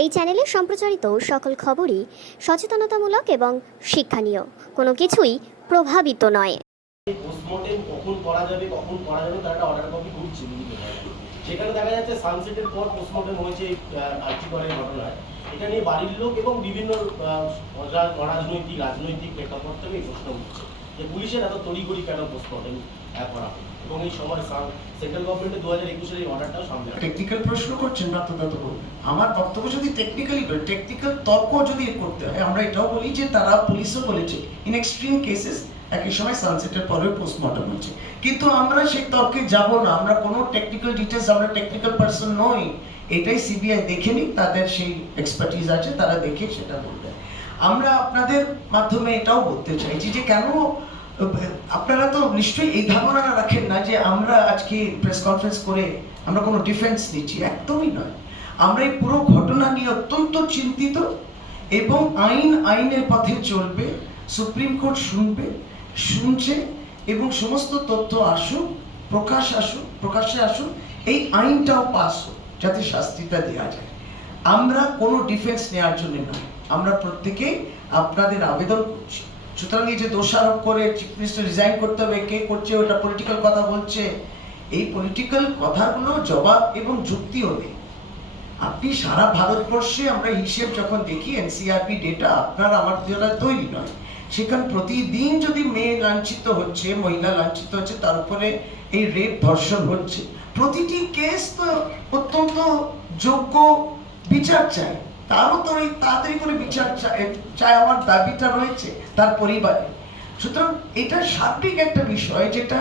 এই চ্যানেলে সম্প্রচারিত সকল খবরই সচেতনতামূলক এবং শিক্ষণীয়, কোনো কিছুই প্রভাবিত নয়। পোস্টমর্টেম কখন করা যাবে তার একটা অর্ডার কপি ঘুরছে বিভিন্ন জায়গায়। সেখানে দেখা যাচ্ছে সানসেটের পর পোস্টমর্টেম হয়েছে আর্চিকরের ঘটনায়। এটা নিয়ে বাড়ির লোক এবং বিভিন্ন রাজনৈতিক প্রেক্ষাপট থেকে এই প্রশ্ন উঠছে যে পুলিশের এত তড়িঘড়ি কেন পোস্টমর্টেম করা হবে, এবং এই সময় সেন্ট্রাল গভর্নমেন্টের 2021-এর এই অর্ডারটাও সামনে টেকনিক্যাল প্রশ্ন করছেন প্রাপ্তদাতা বলবেন। আমার বক্তব্য যদি টেকনিক্যাল তর্ক যদি করতে হয়, আমরা এটাও বলি যে তারা পুলিশও বলেছে ইন এক্সট্রিম কেসেস একই সময় সানসেটের পরে পোস্টমর্টম হচ্ছে, কিন্তু আমরা সেই তর্কে যাব না। আমরা কোনো টেকনিক্যাল ডিটেলস, আমরা টেকনিক্যাল পারসন নই। এটাই সিবিআই দেখে নিক, তাদের সেই এক্সপার্টিজ আছে, তারা দেখে সেটা বলবে। আমরা আপনাদের মাধ্যমে এটাও বলতে চাইছি যে কেন আপনারা তো নিশ্চয়ই এই ধারণা রাখেন না যে আমরা আজকে প্রেস কনফারেন্স করে আমরা কোনো ডিফেন্স নিচ্ছি, একদমই নয়। আমরা এই পুরো ঘটনা নিয়ে অত্যন্ত চিন্তিত এবং আইনের পথে চলবে। সুপ্রিম কোর্ট শুনছে এবং সমস্ত তথ্য প্রকাশ্যে আসুক, এই আইনটাও পাস হোক যাতে শাস্তিটা দেওয়া যায়। আমরা কোনো ডিফেন্স নেওয়ার জন্য নয়, আমরা প্রত্যেকেই আপনাদের আবেদন করছি। সুতরাং এই যে দোষারোপ করে চিফ মিনিস্টার রিজাইন করতে হবে, কে করছে, ওটা পলিটিক্যাল কথা বলছে, এই পলিটিক্যাল কথাগুলো জবাব এবং যুক্তিও নেই। আপনি সারা ভারতবর্ষে আমরা হিসেব যখন দেখি, এনসিআরবি ডেটা আপনার আমার দ্বারা তৈরি নয়, সেখানে প্রতিদিন যদি মেয়ে লাঞ্ছিত হচ্ছে, মহিলা লাঞ্ছিত হচ্ছে, তার উপরে এই রেপ ধর্ষণ হচ্ছে, প্রতিটি কেস তো অত্যন্ত যোগ্য বিচার চাই, তারও তো এই তাড়াতাড়ি করে বিচার চাই আমার দাবিটা রয়েছে তার পরিবারে। সুতরাং এটা সার্বিক একটা বিষয় যেটা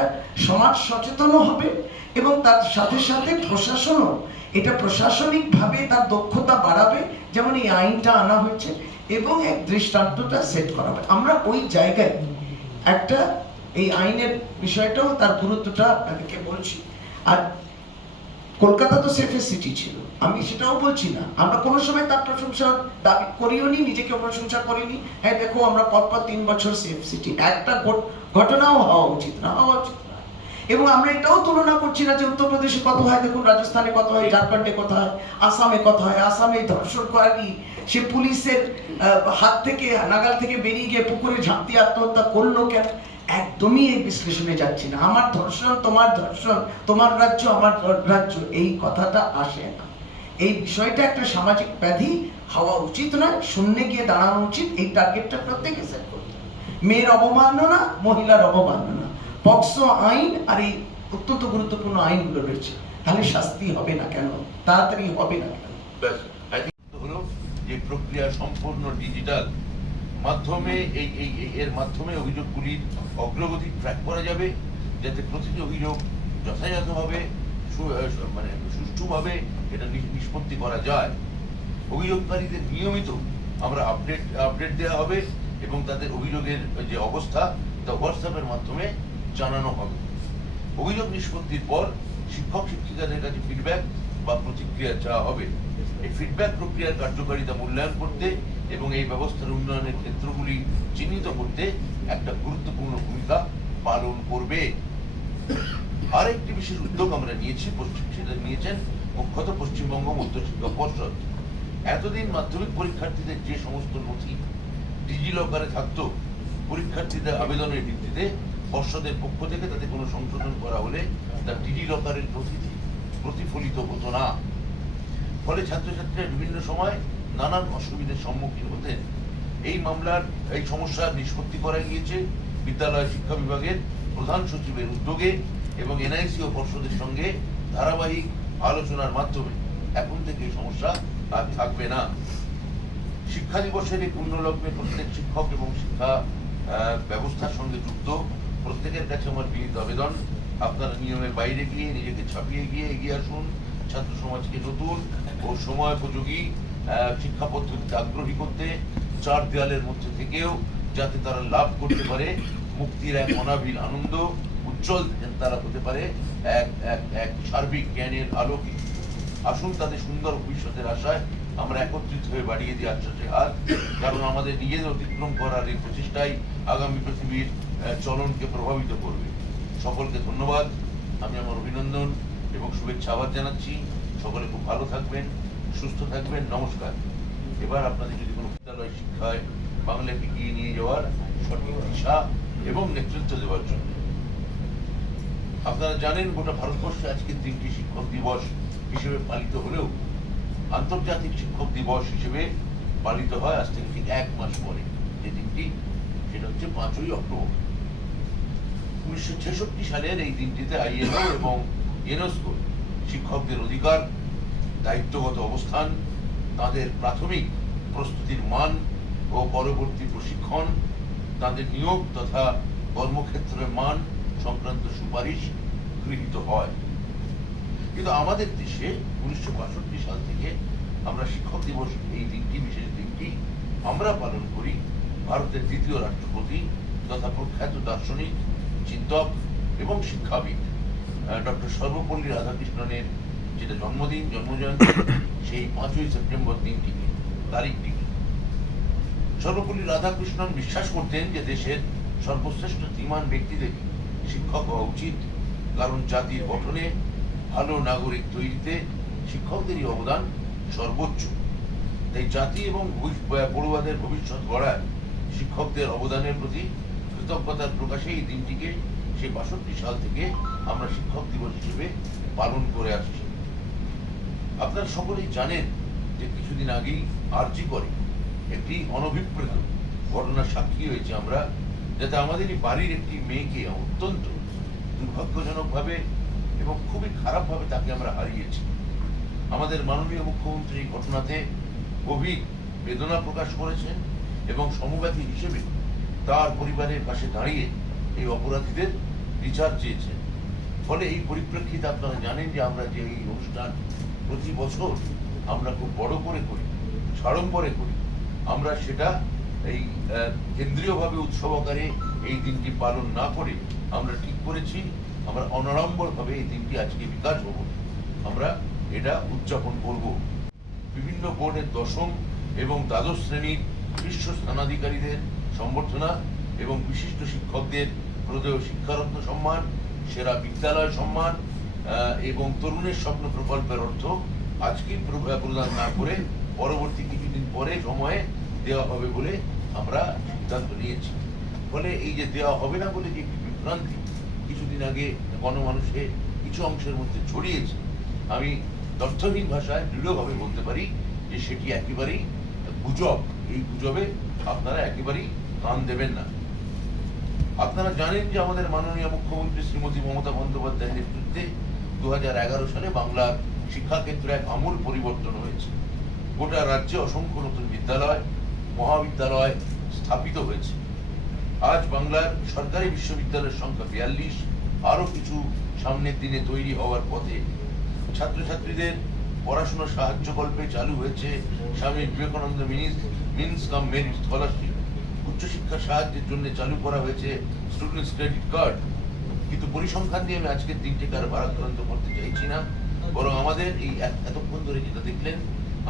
সমাজ সচেতন হবে এবং তার সাথে সাথে প্রশাসনও এটা প্রশাসনিকভাবে তার দক্ষতা বাড়াবে, যেমন এই আইনটা আনা হয়েছে, এবং এক দৃষ্টান্তটা সেট করা হবে। আমরা ওই জায়গায় একটা এই আইনের বিষয়টাও তার গুরুত্বটা আপনাদেরকে বলছি। আর কলকাতা তো সেফেস্ট সিটি ছিল, আমি সেটাও বলছি না, আমরা কোনো সময় তার প্রশংসা দাবি করিও নি, নিজেকে প্রশংসা করিনি। হ্যাঁ দেখো আমরা পরপর 3 বছর সেফ সিটি, একটা ঘটনাও হওয়া উচিত না। এবং আমরা এটাও তুলনা করছি না যে উত্তরপ্রদেশে কত হয়, দেখুন রাজস্থানে কত হয়, ঝাড়খণ্ডে কত হয়, আসামে কত হয়। আসামে ধর্ষণকারী সে পুলিশের হাত থেকে, নাগাল থেকে বেরিয়ে গিয়ে পুকুরে ঝাঁপ দিয়ে আত্মহত্যা করলো কেন? একদমই এই বিশ্লেষণে যাচ্ছি না। আমার ধর্ষণ, তোমার রাজ্য আমার রাজ্য, এই কথাটা আসে না। এই বিষয়টা একটা সামাজিক ব্যাধি হওয়া উচিত নয়, শূন্যে গিয়ে দাঁড়ানো উচিত। এই টার্গেটটা প্রত্যেকে সেট করতে হবে। মেয়ের অবমাননা, মহিলার অবমাননা, পক্সো আইন আর এই অত্যন্ত গুরুত্বপূর্ণ আইনগুলো রয়েছে, তাহলে শাস্তি হবে না কেন, তাড়াতাড়ি হবে না কেন? হলো যে প্রক্রিয়া সম্পূর্ণ ডিজিটাল মাধ্যমে এর মাধ্যমে অভিযোগগুলির অগ্রগতি ট্র্যাক করা যাবে, যাতে প্রতিটি অভিযোগ যথাযথভাবে সুষ্ঠুভাবে এটা নিষ্পত্তি করা যায়। অভিযোগকারীদের নিয়মিত আমরা আপডেট দেওয়া হবে এবং তাদের অভিযোগের যে অবস্থা তা হোয়াটসঅ্যাপের মাধ্যমে জানানো হবে। অভিযোগ নিষ্পত্তির পর শিক্ষক শিক্ষিকাদের কাছে ফিডব্যাক বা প্রতিক্রিয়া চাওয়া হবে। এই ফিডব্যাক প্রক্রিয়ার কার্যকারিতা মূল্যায়ন করতে এবং এই ব্যবস্থার উন্নয়নের ক্ষেত্রগুলি চিহ্নিত করতে একটা গুরুত্বপূর্ণ ভূমিকা পালন করবে। আরেকটি বিশেষ উদ্যোগ আমরা নিয়েছি, সেটা নিয়েছেন মুখ্যত পশ্চিমবঙ্গ মধ্য শিক্ষা পর্ষদ। এতদিন মাধ্যমিক পরীক্ষার্থীদের যে সমস্ত নথি ডিজিলকারে থাকতো, পরীক্ষার্থীদের আবেদনের ভিত্তিতে পর্ষদের পক্ষ থেকে তাতে কোনো সংশোধন করা হলে তা ডিজিলকারের নথিতে প্রতিফলিত হতো না। ফলে ছাত্রছাত্রীরা বিভিন্ন সময় নানান অসুবিধার সম্মুখীন হতেন। এই সমস্যার নিষ্পত্তি করা গিয়েছে বিদ্যালয় শিক্ষা বিভাগের প্রধান সচিবের উদ্যোগে এবং এনআইসি ও পর্ষদের সঙ্গে ধারাবাহিক আলোচনার মাধ্যমে। এখন থেকে এই সমস্যা আর থাকবে না। শিক্ষা দিবসের এই পুণ্যলগ্নে প্রত্যেক শিক্ষক এবং শিক্ষা ব্যবস্থার সঙ্গে যুক্ত প্রত্যেকের কাছে আমার বিনীত আবেদন, আপনারা নিয়মের বাইরে গিয়ে নিজেকে ছাপিয়ে গিয়ে এগিয়ে আসুন। ছাত্র সমাজকে নতুন ও সময়োপযোগী শিক্ষা পদ্ধতিতে আগ্রহী করতে, 4 দেয়ালের মধ্যে থেকেও যাতে তারা লাভ করতে পারে মুক্তির এক অনাবিল আনন্দ, উজ্জ্বল তারা হতে পারে এক সার্বিক জ্ঞানের আলোকে। আসুন তাদের সুন্দর ভবিষ্যতের আশায় আমরা একত্রিত হয়ে বাড়িয়ে দিই আশ্বাসের হাত, কারণ আমাদের নিজেদের অতিক্রম করার এই প্রচেষ্টাই আগামী পৃথিবীর চলনকে প্রভাবিত করবে। সকলকে ধন্যবাদ, আমি আমার অভিনন্দন এবং শুভেচ্ছা আবার জানাচ্ছি। সকলে খুব ভালো থাকবেন, সুস্থ থাকবেন। নমস্কার। এবার আপনাদের যদি কোনো বিদ্যালয় শিক্ষায় বাংলাকে এগিয়ে নিয়ে যাওয়ার সঠিক দিশা এবং নেতৃত্ব দেওয়ার জন্য, আপনারা জানেন গোটা ভারতবর্ষে আজকের দিনটি শিক্ষক দিবস হিসেবে পালিত হলেও আন্তর্জাতিক শিক্ষক দিবস হিসেবে পালিত হয় আজ থেকে ঠিক 1 মাস পরে। যে দিনটি সেটা হচ্ছে 5ই অক্টোবর। 1966 সালের এই দিনটিতে আইএলও এবং ইউনেস্কো শিক্ষকদের অধিকার, দায়িত্বগত অবস্থান, তাদের প্রাথমিক প্রস্তুতির মান ও পরবর্তী প্রশিক্ষণ, তাদের নিয়োগ তথা কর্মক্ষেত্রের মান সংক্রান্ত সুপারিশ গৃহীত হয়। কিন্তু আমাদের দেশে 1962 সাল থেকে আমরা শিক্ষক দিবস এই দিনটি, বিশেষ দিনটি আমরা পালন করি ভারতের দ্বিতীয় রাষ্ট্রপতি তথা প্রখ্যাত দার্শনিক, চিন্তক এবং শিক্ষাবিদ ডক্টর সর্বপল্লী রাধাকৃষ্ণনের যেটা জন্মদিন, জন্মজয়ন্তী, সেই 5ই সেপ্টেম্বর দিনটিকে, তারিখটিকে। সর্বপল্লী রাধাকৃষ্ণন বিশ্বাস করতেন যে দেশের সর্বশ্রেষ্ঠ ধীমান ব্যক্তিদের শিক্ষক হওয়া উচিত, কারণ জাতির গঠনে, ভালো নাগরিক তৈরিতে শিক্ষকদেরই অবদান সর্বোচ্চ। তাই জাতি এবং পড়ুয়াদের ভবিষ্যৎ গড়ায় শিক্ষকদের অবদানের প্রতি কৃতজ্ঞতার প্রকাশে এই দিনটিকে সেই 62 সাল থেকে আমরা শিক্ষক দিবস হিসেবে পালন করে আসছি। আপনারা সকলেই জানেন যে কিছুদিন আগেই আরজি করে একটি অনভিপ্রেত ঘটনার সাক্ষী হয়েছে আমরা, যাতে আমাদেরই বাড়ির একটি মেয়েকে অত্যন্ত দুর্ভাগ্যজনকভাবে এবং খুবই খারাপভাবে তাকে আমরা হারিয়েছি। আমাদের মাননীয় মুখ্যমন্ত্রী এই ঘটনাতে গভীর বেদনা প্রকাশ করেছেন এবং সমব্যথী হিসেবে তার পরিবারের পাশে দাঁড়িয়ে এই অপরাধীদের বিচার চেয়েছেন। ফলে এই পরিপ্রেক্ষিতে আপনারা জানেন যে আমরা যে এই অনুষ্ঠান প্রতি বছর আমরা খুব বড় করে করি, সাড়ম্বরে করি, আমরা সেটা এই কেন্দ্রীয়ভাবে উৎসব আকারে এই দিনটি পালন না করে আমরা ঠিক করেছি আমরা অনাড়ম্বরভাবে এই দিনটি আজকে বিকাশ ভবন আমরা এটা উদযাপন করব। বিভিন্ন বোর্ডের 10ম এবং দ্বাদশ শ্রেণীর শীর্ষ স্থানাধিকারীদের সম্বর্ধনা এবং বিশিষ্ট শিক্ষকদের প্রদেয় শিক্ষারত্ন সম্মান, সেরা বিদ্যালয় সম্মান এবং তরুণের স্বপ্ন প্রকল্পের অর্থ আজকে প্রদান না করে পরবর্তী কিছুদিন পরে সময়ে দেওয়া হবে বলে আমরা সিদ্ধান্ত নিয়েছি। ফলে এই যে দেওয়া হবে না বলে যে বিভ্রান্তি কিছুদিন আগে গণমানুষে কিছু অংশের মধ্যে ছড়িয়েছে, আমি তথ্যহীন ভাষায় দৃঢ়ভাবে বলতে পারি যে সেটি একেবারেই গুজব। এই গুজবে আপনারা একেবারেই কান দেবেন না। আপনারা জানেন যে আমাদের মাননীয় মুখ্যমন্ত্রী শ্রীমতী মমতা বন্দ্যোপাধ্যায়ের নেতৃত্বে 2011 সালে বাংলার শিক্ষাক্ষেত্রে এক আমূল পরিবর্তন হয়েছে। গোটা রাজ্যে অসংখ্য নতুন বিদ্যালয়, মহাবিদ্যালয় স্থাপিত হয়েছে। আজ বাংলার সরকারি বিশ্ববিদ্যালয়ের সংখ্যা 42, আরো কিছু সামনের দিনে তৈরি হওয়ার পথে। ছাত্রছাত্রীদের পড়াশোনার সাহায্যকল্পে চালু হয়েছে স্বামী বিবেকানন্দ মিনস কাম মেরিট স্কলারশিপ। উচ্চশিক্ষার সাহায্যের জন্য চালু করা হয়েছে স্টুডেন্টস ক্রেডিট কার্ড। কিন্তু পরিসংখ্যান দিয়ে আমি আজকের দিনটিকে আর ভারাক্রান্ত করতে চাইছি না, বরং আমাদের এই এতক্ষণ ধরে যেটা দেখলেন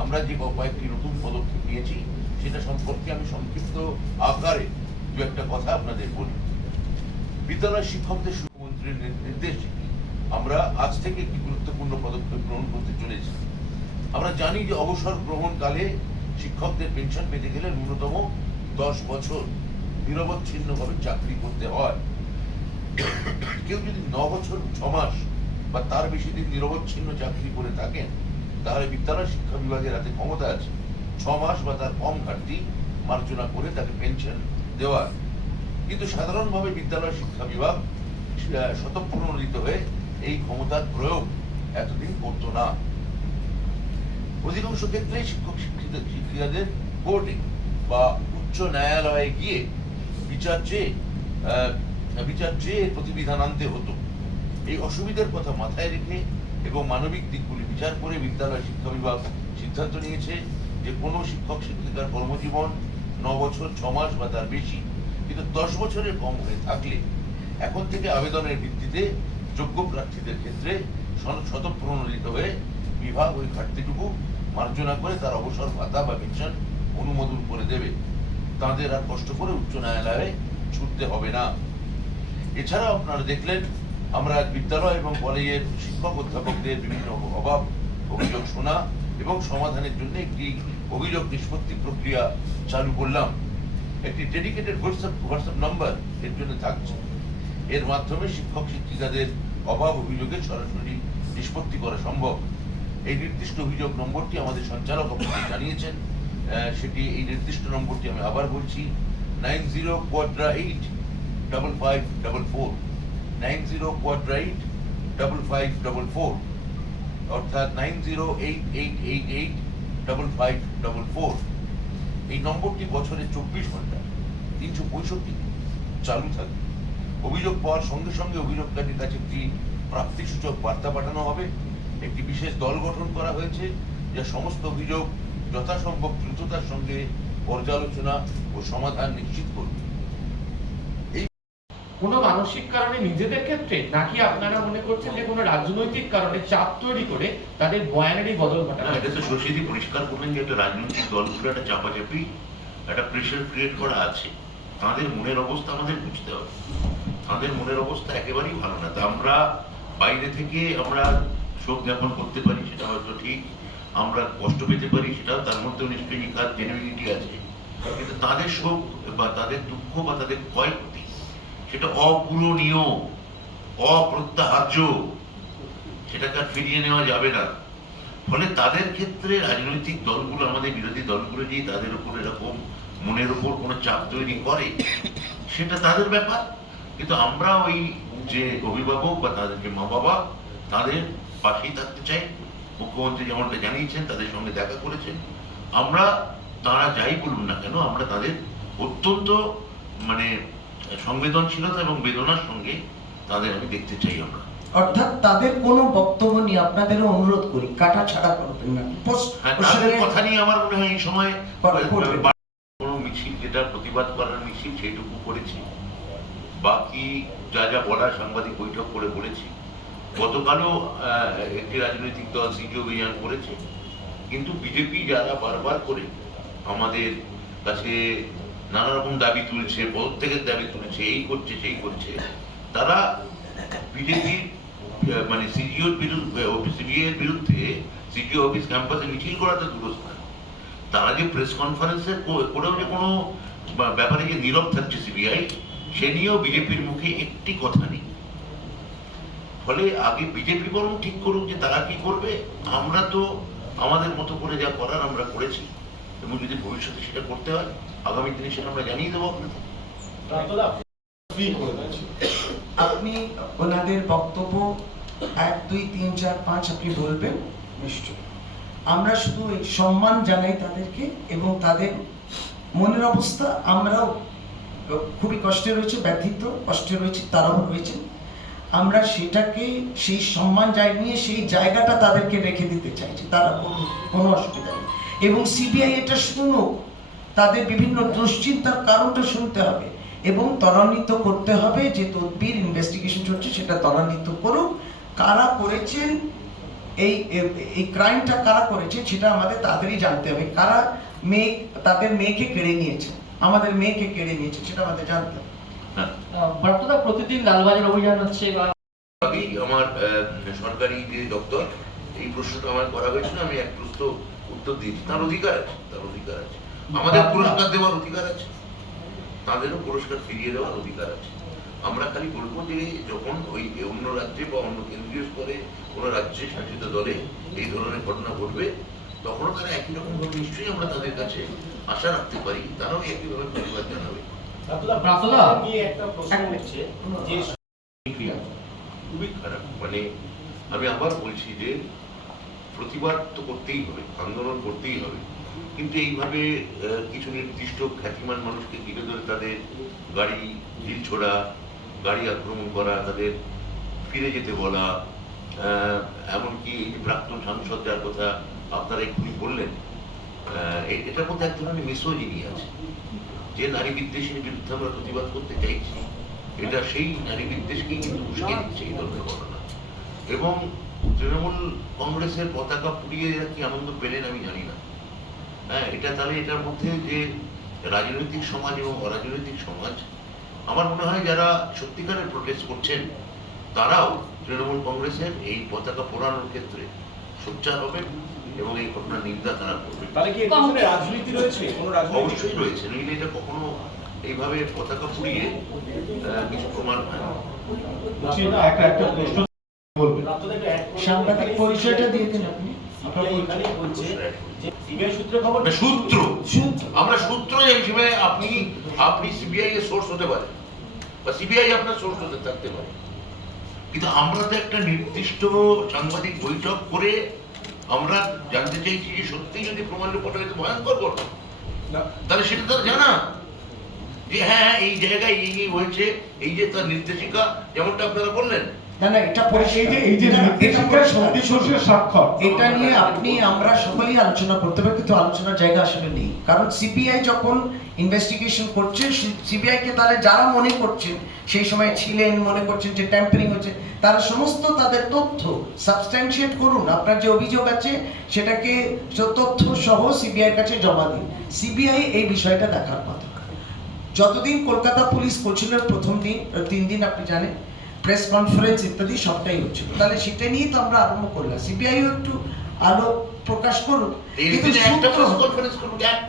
আমরা যে কয়েকটি নতুন পদক্ষেপ নিয়েছি সেটা সম্পর্কে আমি সংক্ষিপ্ত আকারে দু একটা কথা আপনাদের বলি। বিদ্যালয় শিক্ষকদের মুখ্যমন্ত্রীর নির্দেশে আমরা আজ থেকে একটি গুরুত্বপূর্ণ পদক্ষেপ গ্রহণ করতে চলেছি। আমরা জানি যে অবসর গ্রহণকালে শিক্ষকদের পেনশন পেতে গেলে ন্যূনতম 10 বছর নিরবচ্ছিন্নভাবে চাকরি করতে হয়। কেউ যদি 9 বছর 6 মাস বা তার বেশি দিন নিরবচ্ছিন্ন চাকরি করে থাকেন, তাহলে বিদ্যালয় শিক্ষা বিভাগের হাতে ক্ষমতা আছে 6 মাস বা তার কম ঘাটতি মার্জনা করে তাকে পেনশন দেওয়ার। কিন্তু সাধারণভাবে বিদ্যালয় শিক্ষা বিভাগ স্বতঃপ্রণোদিত হয়ে এই ক্ষমতার প্রয়োগ এতদিন করত না। অধিকাংশ ক্ষেত্রে শিক্ষক শিক্ষিকাদের কোর্টে বা উচ্চ ন্যায়ালয়ে গিয়ে বিচার চেয়ে প্রতিবিধান আনতে হতো। এই অসুবিধার কথা মাথায় রেখে এবং মানবিক দিকগুলি বিচার করে বিদ্যালয় শিক্ষা বিভাগ সিদ্ধান্ত নিয়েছে যে কোনো শিক্ষক শিক্ষিকার কর্মজীবন 9 বছর 6 মাস বা তার বেশি, কিন্তু 10 বছরের কম হয়ে থাকলে এখন থেকে আবেদনের ভিত্তিতে যোগ্য প্রার্থীদের ক্ষেত্রে স্বতঃপ্রণোদিত হয়ে বিভাগ ওই ঘাটতিটুকু মার্জনা করে তার অবসর ভাতা বা পেনশন অনুমোদন করে দেবে। তাদের আর কষ্ট করে উচ্চ ন্যায়ালয়ে ছুটতে হবে না। এছাড়াও আপনারা দেখলেন আমরা বিদ্যালয় এবং কলেজের শিক্ষক অধ্যাপকদের বিভিন্ন অভাব অভিযোগ শোনা এবং সমাধানের জন্য একটি অভিযোগ নিষ্পত্তি প্রক্রিয়া চালু করলাম। একটি ডেডিকেটেড হোয়াটসঅ্যাপ নাম্বার এর জন্য থাকছে। এর মাধ্যমে শিক্ষক শিক্ষিকাদের অভাব অভিযোগে সরাসরি নিষ্পত্তি করা সম্ভব। এই নির্দিষ্ট অভিযোগ নম্বরটি আমাদের সঞ্চালক আপনাদের জানিয়েছেন। সেটি এই নির্দিষ্ট নম্বরটি আমি আবার বলছি, 90485544 90485544, অর্থাৎ 9088885544। এই নম্বরটি বছরে 24 ঘন্টা 365 দিন চালু থাকবে। অভিযোগ পাওয়ার সঙ্গে সঙ্গে অভিযোগকারীর কাছে একটি প্রাপ্তিসূচক বার্তা পাঠানো হবে। একটি বিশেষ দল গঠন করা হয়েছে, যা সমস্ত অভিযোগ যথাসম্ভব দ্রুততার সঙ্গে পর্যালোচনা ও সমাধান নিশ্চিত করবে। কোনো মানসিক কারণে নিজেদের ক্ষেত্রে, নাকি আপনারা মনে করছেন যে কোনো রাজনৈতিক কারণে চাপ তৈরি করে তাদের বয়ানেরই বদল ঘটানো? এটা তো শশীদি পরিষ্কার করলেন যে একটা রাজনৈতিক দলগুলো একটা চাপাচাপি, একটা প্রেশার ক্রিয়েট করা আছে। তাদের মনের অবস্থা আমাদের বুঝতে হবে। তাদের মনের অবস্থা একেবারেই ভালো না। তা আমরা বাইরে থেকে আমরা শোক জ্ঞাপন করতে পারি, সেটা হয়তো ঠিক। আমরা কষ্ট পেতে পারি, সেটাও তার মধ্যেও নিশ্চয়ই নিখাত জেনুইনিটি আছে। কিন্তু তাদের শোক বা তাদের দুঃখ বা তাদের ক্ষয়ক্ষতি, সেটা অপূরণীয়, অপ্রত্যাহার্য, সেটাকে আর ফিরিয়ে নেওয়া যাবে না। ফলে তাদের ক্ষেত্রে রাজনৈতিক দলগুলো, আমাদের বিরোধী দলগুলো যে তাদের উপর এরকম মনের উপর কোনো চাপ তৈরি করে, সেটা তাদের ব্যাপার। কিন্তু আমরা ওই যে অভিভাবক বা তাদের যে মা বাবা, তাদের পাশেই থাকতে চাই। মুখ্যমন্ত্রী যেমনটা জানিয়েছেন, তাদের সঙ্গে দেখা করেছেন। আমরা, তারা যাই বলুন না কেন, আমরা তাদের অত্যন্ত সংবেদনশীলতা এবং বেদনার সঙ্গে তাদের আমি দেখতে চাই। আমরা অর্থাৎ তাদের কোনো বক্তব্য নিয়ে আপনাদেরও অনুরোধ করি, কাটা ছাড়া করবেন না। তাদের কথা নিয়ে আমার মনে হয় এই সময় কোনো মিছিল, যেটা প্রতিবাদ করার মিছিল, সেইটুকু করেছি। বাকি যা যা বলার সাংবাদিক বৈঠক করে বলেছি। গতকালও একটি রাজনৈতিক দল সিটি অভিযান করেছে। কিন্তু বিজেপি যারা বারবার করে আমাদের কাছে নানা রকম দাবি তুলছে, পদত্যাগের দাবি তুলছে, এই করছে সেই করছে, তারা বিজেপির সিজিওর বিরুদ্ধে, সিবিআইয়ের বিরুদ্ধে সিটিও অফিস ক্যাম্পাসে মিছিল করাতে দূরস্থান। তারা যে প্রেস কনফারেন্সে করেও যে কোনো ব্যাপারে যে নীরব থাকছে সিবিআই, সে নিয়েও বিজেপির মুখে একটি কথা নেই। ফলে আগে বিজেপি বরং ঠিক করুক যে তারা কি করবে। আমরা তো আমাদের মতো করে যা করার আমরা করেছি, এবং যদি ভবিষ্যতে সেটা করতে হয়, আগামী দিনে সেটা আমরা জানিয়ে দেবো আপনাদের। আপনি ওনাদের বক্তব্য 1, 2, 3, 4, 5 আপনি বলবেন নিশ্চয়। আমরা শুধু এই সম্মান জানাই তাদেরকে, এবং তাদের মনের অবস্থা আমরাও খুবই কষ্টে রয়েছে, ব্যথিত কষ্টে রয়েছে, তারাও রয়েছে। আমরা সেটাকে, সেই সম্মান জানিয়ে সেই জায়গাটা তাদেরকে রেখে দিতে চাইছি। তারা কোনো অসুবিধা নেই। এবং সিবিআই এটা শুনুক, তাদের বিভিন্ন দুশ্চিন্তার কারণটা শুনতে হবে এবং ত্বরান্বিত করতে হবে। যে তদবির ইনভেস্টিগেশন চলছে, সেটা ত্বরান্বিত করুক। কারা করেছেন এই ক্রাইমটা, কারা করেছে সেটা আমাদের তাড়াতাড়ি জানতে হবে। কারা তাদের মেয়েকে কেড়ে নিয়েছে, আমাদের মেয়েকে কেড়ে নিয়েছে, সেটা আমাদের জানতে হবে। বর্তমানে প্রতিদিন লালবাজার অভিযান হচ্ছে বা আগেই আমার সরকারি যে দপ্তর, এই প্রশ্নটা আমার করা হয়েছিল, আমি এক প্রশ্ন উত্তর দিয়েছি। তার অধিকার আছে, তার অধিকার আছে। আমাদের পুরস্কার দেওয়ার অধিকার আছে, তাদেরও পুরস্কার ফিরিয়ে দেওয়ার অধিকার আছে। আমরা খালি বলবো যে যখন ওই অন্য রাজ্যে বা অন্য কেন্দ্রীয় স্তরে কোনো রাজ্যে শাসিত দলে এই ধরনের ঘটনা ঘটবে, তখনও তারা একই রকম ভাবে নিশ্চয়ই আমরা তাদের কাছে আশা রাখতে পারি, তারাও একইভাবে প্রতিবাদ জানাবে। নিয়ে একটা প্রশ্ন হচ্ছে যে খুবই খারাপ। আমি আবার বলছি যে প্রতিবাদ তো করতেই হবে, আন্দোলন করতেই হবে, কিন্তু এইভাবে কিছু নির্দিষ্ট খ্যাতিমান মানুষকে ঘিরে ধরে তাদের গাড়ি ঢিল ছোড়া, গাড়ি আক্রমণ করা, তাদের ফিরে যেতে বলা, এমনকি এই যে প্রাক্তন সাংসদ যার কথা আপনারা এক্ষুনি বললেন, এটার মধ্যে এক ধরনের মিসোজিনি আছে। যে নারী বিদ্বেষের বিরুদ্ধে আমরা প্রতিবাদ করতে চাইছি, এটা সেই নারী বিদ্বেষকেই কিন্তু উস্কে দিচ্ছে এই ধরনের ঘটনা। এবং তৃণমূল কংগ্রেসের পতাকা পুড়িয়ে কি আনন্দ পেলেন আমি জানি না। এটা তাহলে এটার মধ্যে যে রাজনৈতিক সমাজ এবং অরাজনৈতিক সমাজ, আমার মনে হয় যারা সত্যিকারের প্রোটেস্ট করছেন, তারাও তৃণমূল কংগ্রেসের এই পতাকা পোড়ানোর ক্ষেত্রে সোচ্চার হবেন এবং এই ঘটনার নিন্দা তারা করবে। তাহলে কি এর পিছনে রাজনীতি রয়েছে, কোনো রাজনীতি? অবশ্যই রয়েছে, নইলে এটা কখনো এইভাবে পতাকা পুড়িয়ে কিছু প্রমাণ হয় না। একটা প্রশ্ন বলবেন, আপনাদের একটা add করবেন। সাংবাদিক পরিচয়টা দিয়ে দিন আপনি। CBI এখানেই বলছে যে CBI সূত্রে খবর, মানে সূত্র, সূত্র। আমরা সূত্র হিসেবে আপনি সিবিআই এর সোর্স হতে পারে বা সিবিআই আপনার সোর্স হতে থাকতে পারে, কিন্তু আমরা তো একটা নির্দিষ্ট সাংবাদিক বৈঠক করে আমরা জানতে চাইছি যে সত্যি যদি প্রমাণ রিপোর্ট হয় ভয়ঙ্কর ঘটনা, তাহলে সেটা তার জানা যে হ্যাঁ এই জায়গায় এই হয়েছে, এই যে তার নির্দেশিকা যেমনটা আপনারা বললেন। না না, এটা পরিষ্কার, এই যে নির্দেশিকার সত্যি সত্যি স্বাক্ষর, এটা নিয়ে আপনি আমরা সকলেই আলোচনা করতে পারি, কিন্তু আলোচনার জায়গা আসলে নেই। কারণ সিবিআই যখন ইনভেস্টিগেশন করছে, সিবিআই কে তাহলে যারা মনে করছেন সেই সময় ছিলেন, মনে করছেন যে ট্যাম্পারিং হচ্ছে, তারা সমস্ত তাদের তথ্য সাবস্ট্যান্সিয়েট করুন। আপনার যে অভিযোগ আছে সেটাকে তথ্য সহ সিবিআই এর কাছে জমা দিন। সিবিআই এই বিষয়টা দেখার কথা। যতদিন কলকাতা পুলিশ পৌঁছলের প্রথম দিন 3 দিন আপনি জানেন প্রেস কনফারেন্স ইত্যাদি সবটাই হচ্ছিল, তাহলে সেটা নিয়েই তো আমরা আরম্ভ করলাম। সিবিআইও একটু আলো প্রকাশ করুন, এই কিন্তু একটা সূত্র প্রেস কনফারেন্স করুন,